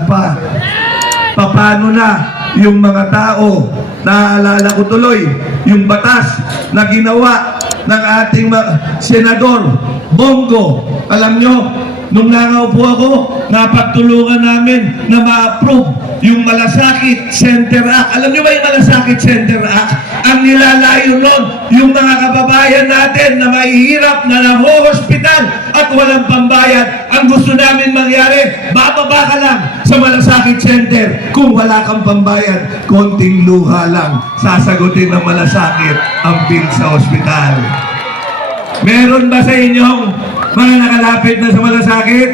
pa. Paano na yung mga tao, naaalala ko tuloy, yung batas na ginawa ng ating senador, Bongo. Alam nyo, nung nakaupo ako, napagtulungan namin na ma-approve yung Malasakit Center Act. Alam nyo ba yung Malasakit Center Act? Ang nilalayo nun, yung mga kababayan natin na mahihirap na naho-hospital at walang pambayad. Ang gusto namin mangyari, bababa ka lang sa Malasakit Center. Kung wala kang pambayad, konting luha lang, sasagutin ng malasakit ang bill sa ospital. Meron ba sa inyong mga nakalapit na sa malasakit?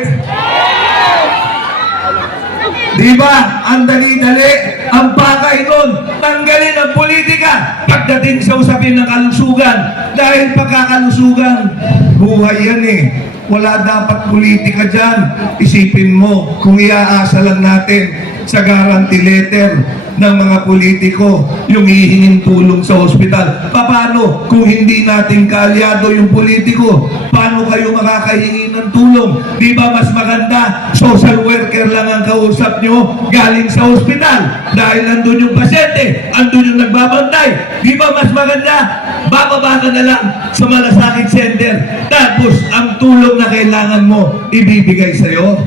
Diba? Ang dali-dali, ang pakay nun, tanggalin ang politika pagdating sa usapin ng kalusugan. Dahil pagkakalusugan, buhay yan eh. Wala dapat politika dyan. Isipin mo, kung iaasa lang natin sa guarantee letter ng mga politiko yung hihingin tulong sa ospital. Paano kung hindi natin kaalyado yung politiko? Paano kayo makakahingi ng tulong? Di ba mas maganda social worker lang ang kausap nyo galing sa ospital? Dahil nandun yung pasyente, andun yung nagbabantay. Di ba mas maganda? Bababa ka na lang sa Malasakit Center. Tapos ang tulong na kailangan mo ibibigay sa'yo.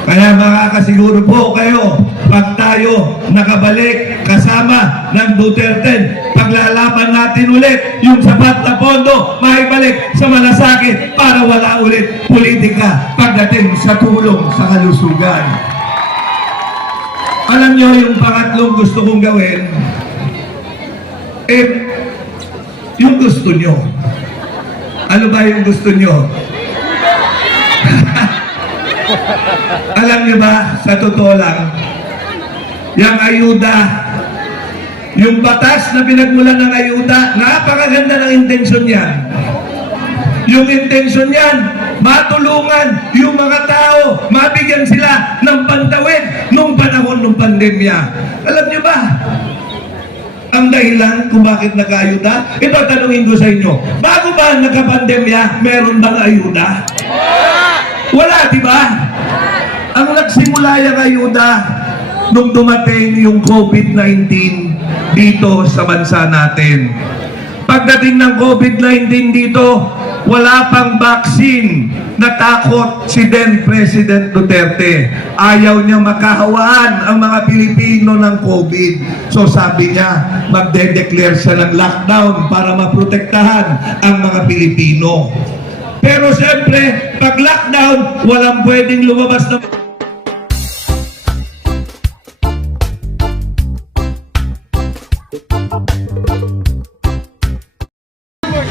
Kaya makakasiguro po kayo, pag tayo nakabalik kasama ng Duterte, paglalaban natin ulit yung sapat na pondo, maibalik sa malasakit para wala ulit politika pagdating sa tulong sa kalusugan. Alam nyo yung pangatlong gusto kong gawin, yung gusto nyo. Ano ba yung gusto nyo? Alam niyo ba, sa totoo lang, yung ayuda, yung batas na pinagmulan ng ayuda, napakaganda ng intensyon yan. Yung intensyon yan, matulungan yung mga tao, mabigyan sila ng pantawid nung panahon ng pandemya. Alam niyo ba, ang dahilan kung bakit nag-ayuda? Ito, tanungin ko sa inyo, bago ba nagka-pandemya, meron bang ayuda? Wala, di ba? Ang nagsimula yung ayuda nung dumating yung COVID-19 dito sa bansa natin. Pagdating ng COVID-19 dito, wala pang vaccine. Natakot si then President Duterte. Ayaw niya makahawaan ang mga Pilipino ng COVID. So sabi niya, magde-declare siya ng lockdown para maprotektahan ang mga Pilipino. Pero siyempre, pag lockdown, walang pwedeng lumabas na...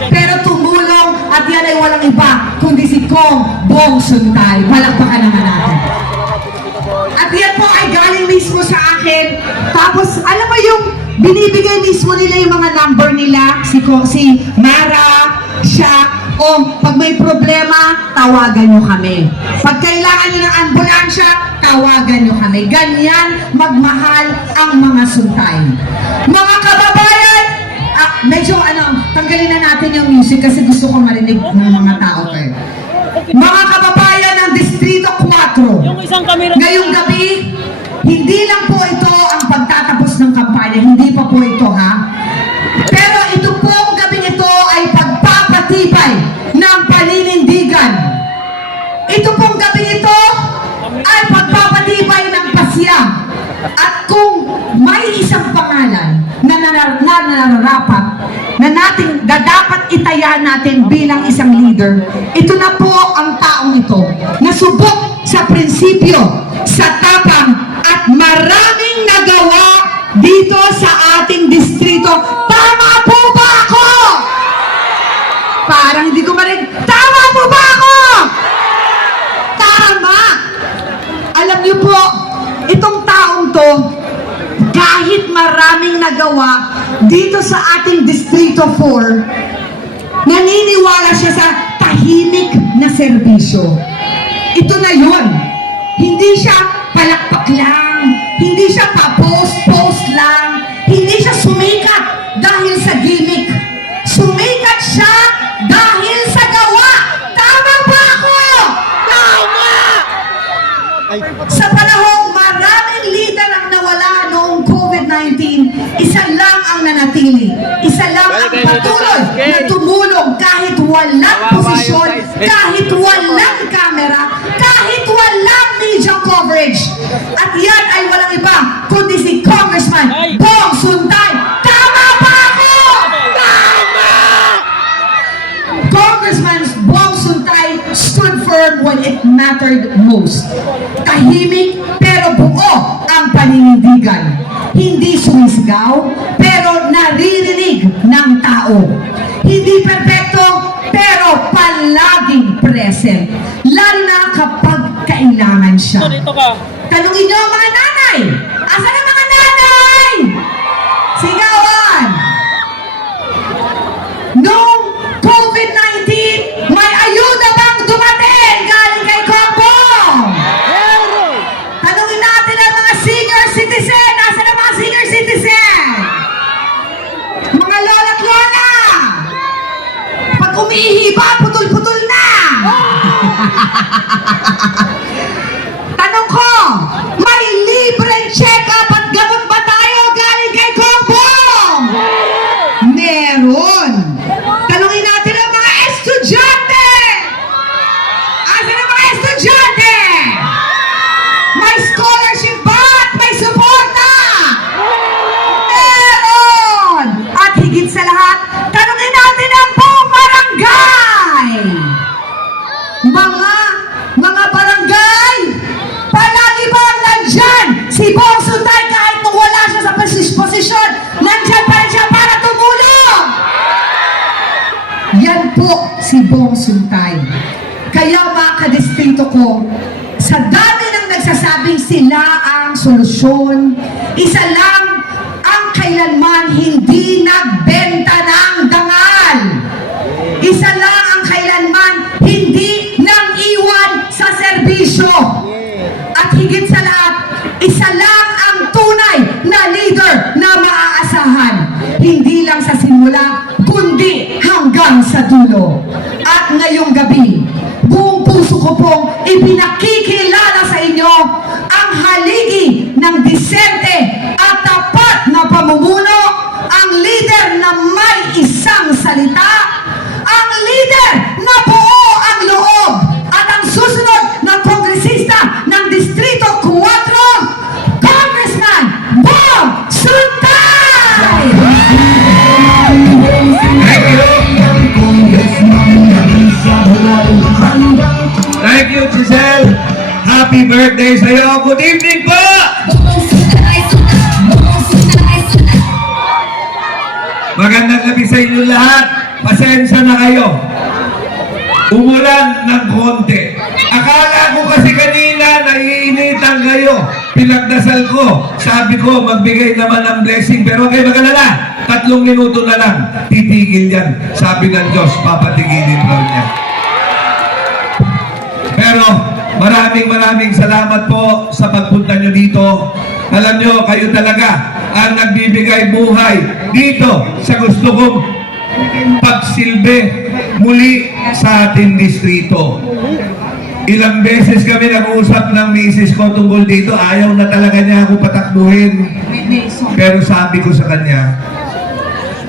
Pero tumulong at yan ay walang iba, kundi si Kong Bong Suntay. Palakpakan naman natin. At yan po ay galing mismo sa akin. Tapos, alam mo yung binibigay mismo nila yung mga number nila, si Mara, siya, o pag may problema, tawagan nyo kami. Pag kailangan nyo ng ambulansya, tawagan nyo kami. Ganyan magmahal ang mga Suntay. Mga kababayan, medyo tanggalin na natin yung music kasi gusto ko marinig ng mga tao kayo. Mga kababayan ng Distrito 4, ngayong gabi, hindi lang po ito ang pagtatapos ng kampanya, hindi pa po ito ha. Pero ito pong gabing ito ay pagpapatibay ng paninindigan. Ito pong gabing ito ay pagpapatibay ng pasya. At kung may isang pangalan na nararapat na dapat itaya natin bilang isang leader, ito na po ang taong ito na subok sa prinsipyo, sa tapang at maraming nagawa dito sa ating distrito. Tama po ba ako? Parang hindi ko marinig. Tama po ba ako? Tama! Alam niyo po, itong taong to, kahit maraming nagawa dito sa ating Distrito 4, naniniwala siya sa tahimik na serbisyo. Ito na yun. Hindi siya palakpak lang, hindi siya pa-post-post lang, hindi siya sumikat dahil sa gimmick. Sumikat siya dahil sa gawa. Tama ba ako? Tama! Sa panahong maraming leader ang nawala noong COVID-19, isa lang ang nanatili. Isa lang ang patuloy na tumulong kahit walang posisyon, kahit walang camera, kahit walang media coverage. At yan ay walang iba kundi si Congressman Bong Suntay. Tama ba ako? Tama! Congressman Bong Suntay stood firm when it mattered most. Tahimik pero buo ang paninindigan. Hindi sumisigaw pero naririnig ng tao. Hindi perpekto pero palaging present. Lalo na kapag kailangan siya. Tanungin niyo ang mga nanay. Asan ang mga nanay? Sigawan! Noong COVID-19, may ayuda bang dumating galing kay Bongbong? Tanungin natin ang mga senior citizen. Asan ang mga senior citizen? Mga lola at lola. Pag umiihiba, putol-putol na. Tanong ko, may libreng check-up at gamot ba tayo galing kay Bongbong? Meron. Tanungin natin ang mga estudyante. Asan ang mga estudyante? May scholarship ba at may suporta? Meron. At higit sa lahat, tanungin natin ang buong barangay. Mga barangay, palagi ba nandyan si Bong Suntay kahit nung wala siya sa posisyon, nandyan pa rin siya para tumulong? Yan po si Bong Suntay. Kaya mga kadistrito ko, sa dami ng nagsasabing sila ang solusyon, isa lang ang kailanman hindi nagbenta ng dangal. Isa lang ang kailanman hindi nang iwan sa serbisyo. At higit sa lahat, isa lang ang tunay na leader na maaasahan. Hindi lang sa simula, kundi hanggang sa dulo. At ngayong gabi, buong puso ko pong ipinakikilala sa inyo ang haligi ng disente at tapat na pamumuno, ang leader na may isang salita, ang leader na buo ang loob, at ang susunod na kongresista ng Distrito 4, Congressman Bong Suntay! Thank you, Giselle. Happy birthday sa'yo. Good evening po! Magandang gabi sa inyo lahat. Pasensya na kayo. Umulan ng konti. Akala ko kasi kanina naiinitan kayo. Pinagdasal ko. Sabi ko, magbigay naman ng blessing. Pero kayo magalala. 3 minuto na lang. Titigil yan. Sabi ng Diyos, papatigilin daw niya. Pero maraming salamat po sa pagpunta nyo dito. Alam nyo, kayo talaga ang nagbibigay buhay dito sa gusto kong pagsilbi muli sa ating distrito. Ilang beses kami nag-uusap ng misis ko tungkol dito. Ayaw na talaga niya ako patakbuhin. Pero sabi ko sa kanya,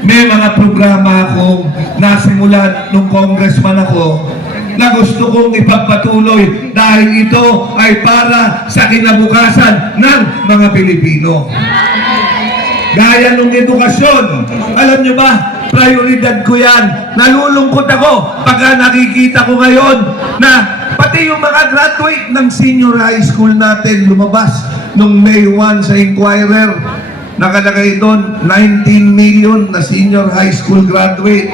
may mga programa akong nasimulan nung congressman ako na gusto kong ipagpatuloy dahil ito ay para sa kinabukasan ng mga Pilipino. Gaya ng edukasyon. Alam nyo ba, prioridad ko yan. Nalulungkot ako pagka nakikita ko ngayon na pati yung mga graduate ng senior high school natin lumabas nung May 1 sa Inquirer. Nakalagay doon, 19 million na senior high school graduate.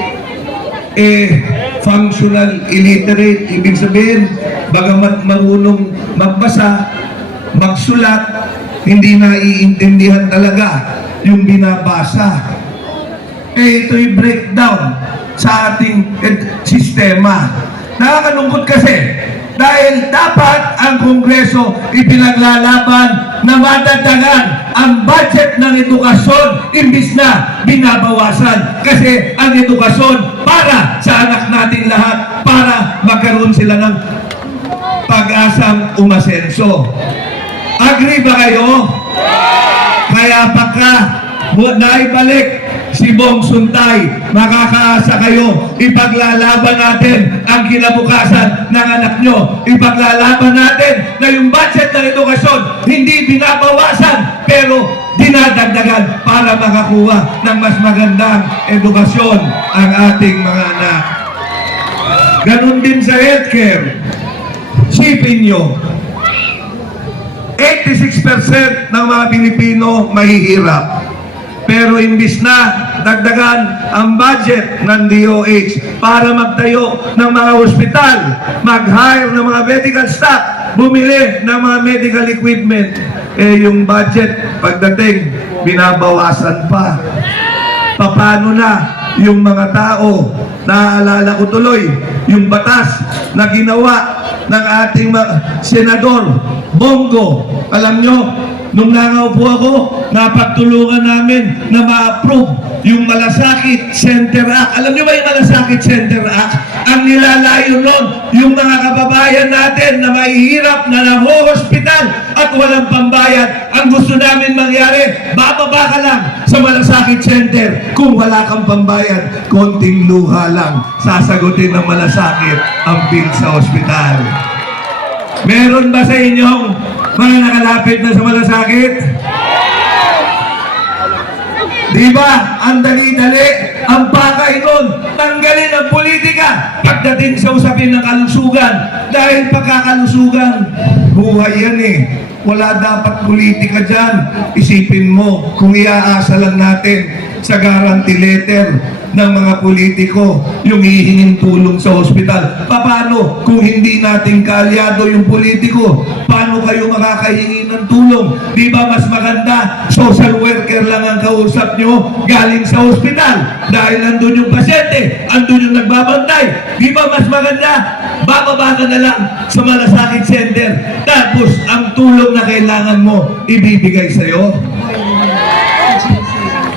Functional illiterate, ibig sabihin, bagamat marunong magbasa, magsulat, hindi naiintindihan talaga yung binabasa. Ito'y breakdown sa ating sistema. Nakakalungkot kasi dahil dapat ang Kongreso ipinaglalaban na madagdagan ang budget ng edukasyon imbis na binabawasan. Kasi ang edukasyon para sa anak natin lahat, para magkaroon sila ng pag-asang umasenso. Agree ba kayo? Kaya pagka naibalik si Bong Suntay, makakaasa kayo, ipaglalaban natin ang kinabukasan ng anak nyo. Ipaglalaban natin na yung budget ng edukasyon hindi binabawasan pero dinadagdagan para makakuha ng mas magandang edukasyon ang ating mga anak. Ganon din sa healthcare. Sipin nyo, 86% ng mga Pilipino mahihirap. Pero imbis na dagdagan ang budget ng DOH para magtayo ng mga ospital, mag-hire ng mga medical staff, bumili ng mga medical equipment, yung budget pagdating, binabawasan pa. Paano na yung mga tao? Naaalala ko tuloy yung batas na ginawa ng ating senador Bongo. Alam nyo, nung nangaupo ako, napagtulungan namin na ma-approve yung Malasakit Center Act. Alam nyo ba yung Malasakit Center Act? Ang nilalayo nun, yung mga kababayan natin na mahihirap na nang-hospital at walang pambayad. Ang gusto namin mangyari, bababa ka lang sa Malasakit Center. Kung wala kang pambayad, konting luha lang, sasagutin ng Malasakit ang bill sa ospital. Meron ba sa inyong mga nakalapit na sa Malasakit? Di ba? Ang dali-dali, ang pakay nun, tanggalin ang politika pagdating sa usapin ng kalusugan. Dahil pagkakalusugan, buhay yan eh. Wala dapat politika dyan. Isipin mo, kung iaasa lang natin sa guarantee letter ng mga politiko yung hihingin tulong sa ospital. Paano kung hindi natin kaalyado yung politiko? Paano kayo makakahingi ng tulong? Di ba mas maganda social worker lang ang kausap nyo galing sa ospital? Dahil nandun yung pasyente, andun yung nagbabantay. Di ba mas maganda? Bababa ka na lang sa Malasakit Center. Tapos ang tulong na kailangan mo ibibigay sa'yo.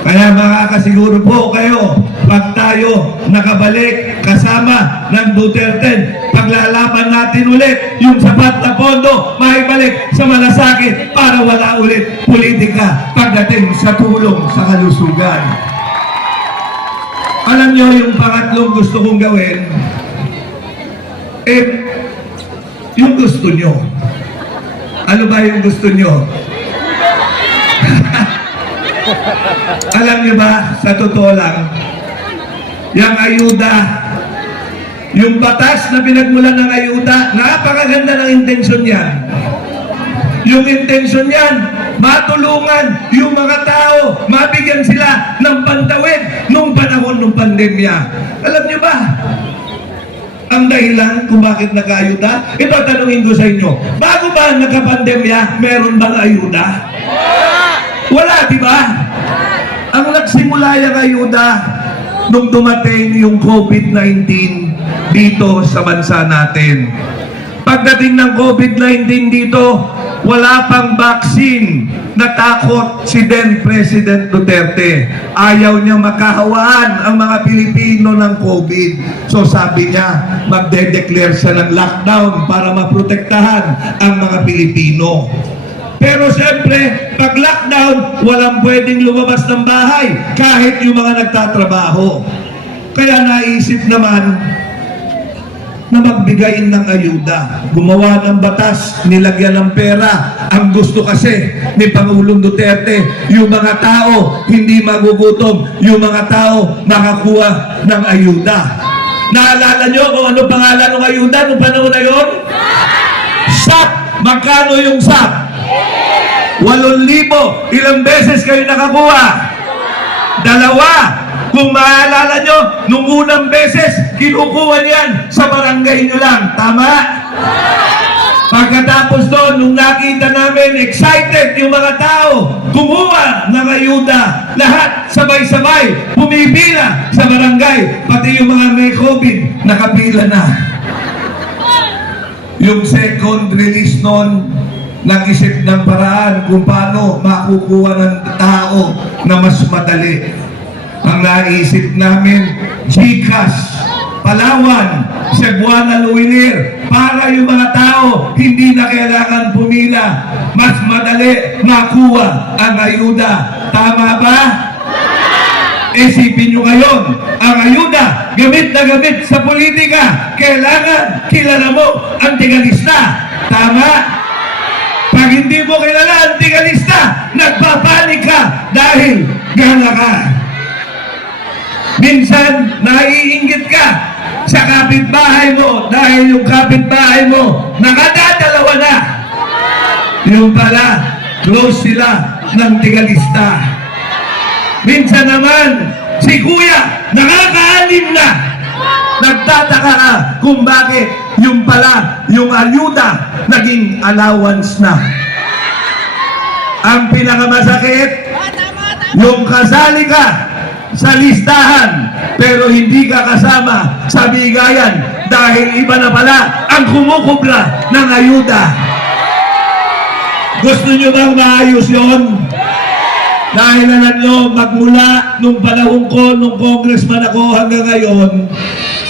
Kaya makakasiguro po kayo, pag tayo nakabalik kasama ng Duterte, paglalaban natin ulit yung sapat na pondo, maibalik sa Malasakit para wala ulit politika pagdating sa tulong sa kalusugan. Alam nyo yung pangatlong gusto kong gawin, yung gusto nyo. Ano ba yung gusto nyo? Alam niyo ba, sa totoo lang, yung ayuda, yung batas na pinagmulan ng ayuda, napakaganda ng intensyon yan. Yung intensyon yan, matulungan yung mga tao, mabigyan sila ng pantawid nung panahon ng pandemya. Alam niyo ba, ang dahilan kung bakit nag-ayuda? Ito, tanungin ko sa inyo, bago ba nagka-pandemya, meron bang ayuda? Wala, di ba? Ang nagsimula yung ayuda nung dumating yung COVID-19 dito sa bansa natin. Pagdating ng COVID-19 dito, wala pang vaccine. Natakot si then President Duterte. Ayaw niya makahawaan ang mga Pilipino ng COVID. So sabi niya, magde-declare siya ng lockdown para maprotektahan ang mga Pilipino. Pero siyempre, pag lockdown, walang pwedeng lumabas ng bahay kahit yung mga nagtatrabaho. Kaya naisip naman na magbigay ng ayuda. Gumawa ng batas, nilagyan ng pera. Ang gusto kasi ni Pangulong Duterte, yung mga tao hindi magugutom, yung mga tao makakuha ng ayuda. Naalala nyo kung ano pangalan ng ayuda nung panahon na yun? SAP! Magkano yung SAP? 8,000. Ilang beses kayo nakakuha? 2. Kung maalala nyo, nung unang beses, kinukuha niyan sa barangay nyo lang. Tama? Pagkatapos doon, nung nakita namin, excited yung mga tao, kumuha ng ayuda. Lahat, sabay-sabay, pumipila sa barangay. Pati yung mga may COVID, nakapila na. Yung second release noon, nag-isip ng paraan kung paano makukuha ng tao na mas madali. Ang naisip namin, GCash. Palawan, Cebuana, Luilir, para yung mga tao hindi na kailangan pumila. Mas madali makuha ang ayuda. Tama ba? Isipin nyo ngayon, ang ayuda, gamit na gamit sa politika. Kailangan kilala mo ang tigalista. Tama? Pag hindi mo kilala ang tigalista, nagpapanik ka dahil gana ka. Minsan, naiinggit ka sa kapitbahay mo dahil yung kapitbahay mo nakadadalawa na. Yung pala, close sila ng tigalista. Minsan naman, si kuya, nakakaalim na. Nagtataka ka kung bakit yung pala, yung ayuda, naging allowance na. Ang pinakamasakit, yung kasali ka sa listahan, pero hindi ka kasama sa bigayan dahil iba na pala ang kumukubra ng ayuda. Gusto nyo bang maayos yon? Dahil alam nyo, magmula nung panahon ko, nung congressman ako hanggang ngayon,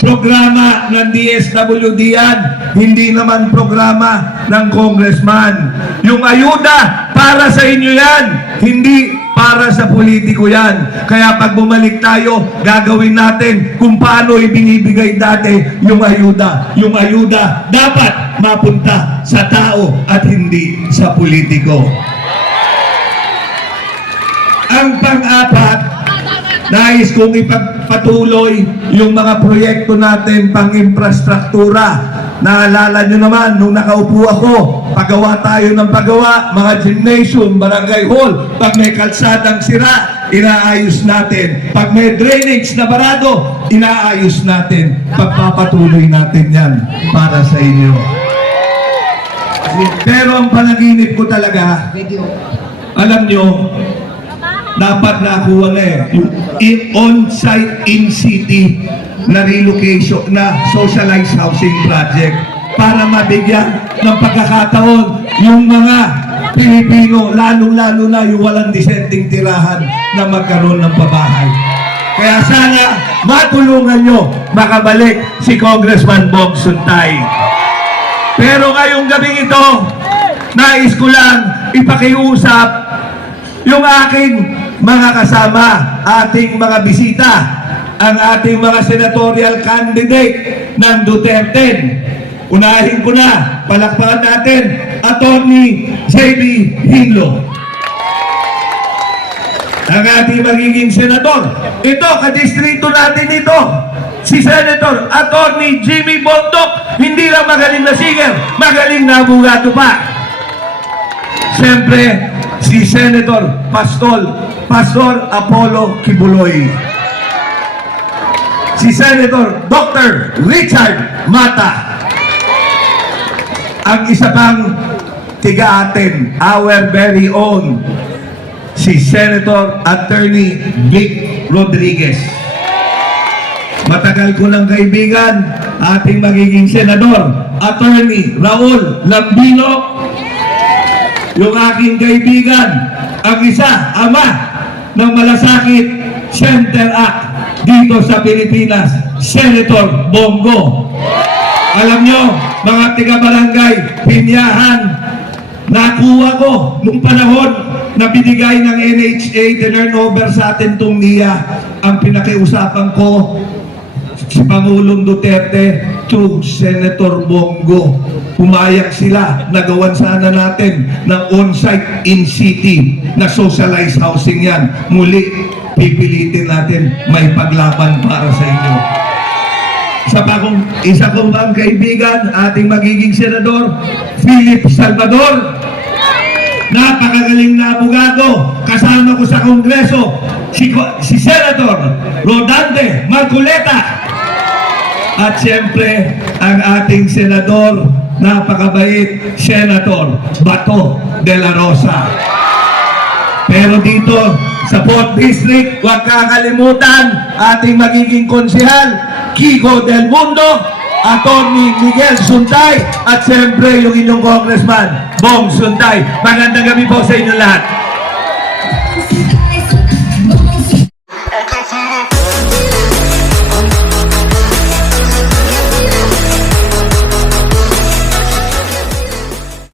programa ng DSWD yan, hindi naman programa ng congressman. Yung ayuda, para sa inyo yan, hindi para sa politiko yan. Kaya pag bumalik tayo, gagawin natin kung paano ibinibigay dati yung ayuda. Yung ayuda dapat mapunta sa tao at hindi sa politiko. Ang pang-apat, nais kong ipagpatuloy yung mga proyekto natin pang-infrastruktura. Naalala nyo naman, nung nakaupo ako, pagawa tayo ng pagawa, mga gymnasium, barangay hall, pag may kalsadang sira, inaayos natin. Pag may drainage na barado, inaayos natin. Pagpapatuloy natin yan para sa inyo. Pero ang panaginip ko talaga, alam nyo, dapat nakuha na yung on-site in-city na relocation, na socialized housing project para mabigyan ng pagkakataon yung mga Pilipino, lalong-lalo na yung walang disenteng tirahan na magkaroon ng pabahay. Kaya sana matulungan nyo makabalik si Congressman Bong Suntay. Pero ngayong gabing ito, nais ko lang ipakiusap yung aking mga kasama, ating mga bisita, ang ating mga senatorial candidate ng Duterte. Unahin ko na, palakpakan natin, Atty. J.B. Hinlo. Ang ating magiging senador. Ito, kadistrito natin ito. Si Senator Atty. Jimmy Bondoc, hindi lang magaling na singer, magaling na abogado pa. Siyempre, si Senator Pastor Apollo Kibuloy. Si Senator Dr. Richard Mata. Ang isa pang tiga-atin, our very own, si Senator Attorney Vic Rodriguez. Matagal ko ng kaibigan, ating magiging senador, Attorney Raul Lambino. Yung aking kaibigan, ang isa, ama ng Malasakit Center Act dito sa Pilipinas, Senator Bongo. Alam nyo, mga tiga-barangay, Pinyahan, nakuha ko nung panahon na binigay ng NHA, tinurn over sa atin itong NIA, ang pinakiusapan ko, si Pangulong Duterte to Senator Bongo. Pumayag sila, nagawan sana natin ng on-site in-city na socialized housing yan. Muli, pipilitin natin may paglaban para sa inyo. Isa kong bang kaibigan, ating magiging senador, Philip Salvador. Napakagaling na abogado. Kasama ko sa Kongreso, si Senator Rodante Marcoleta. At siyempre, ang ating senador, napakabait, Senator Bato de la Rosa. Pero dito, sa 4th District, huwag kakalimutan, ating magiging konsehal, Kiko Del Mundo, Atty. Miguel Suntay, at siyempre yung inyong congressman, Bong Suntay. Magandang gabi po sa inyo lahat.